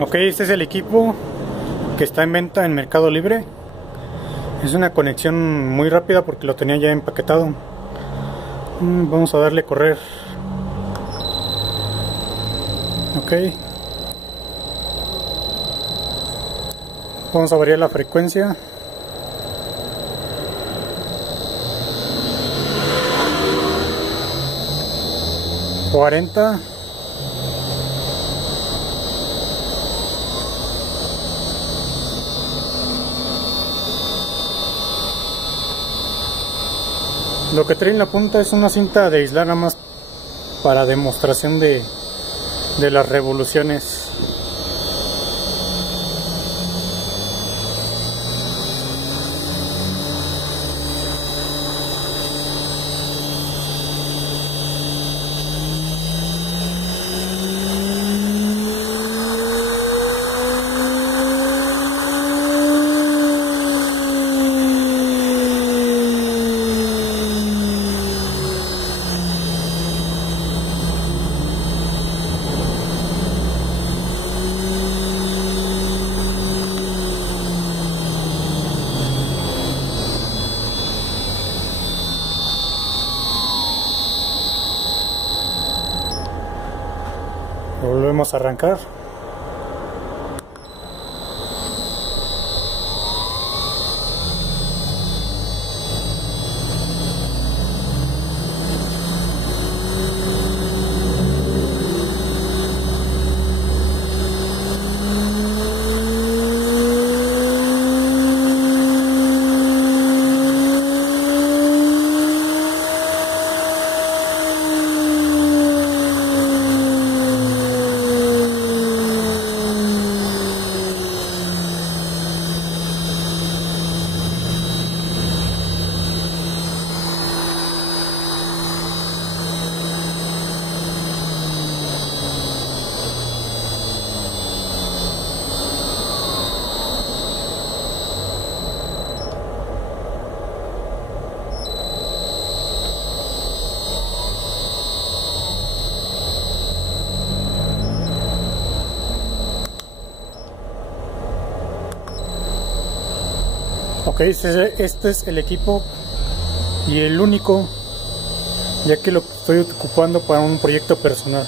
Ok, este es el equipo que está en venta en Mercado Libre. Es una conexión muy rápida porque lo tenía ya empaquetado. Vamos a darle correr. Ok. Vamos a variar la frecuencia. $40. Lo que trae en la punta es una cinta de aislar, nada más para demostración de las revoluciones. Volvemos a arrancar. Ok, este es el equipo y el único, ya que lo estoy ocupando para un proyecto personal.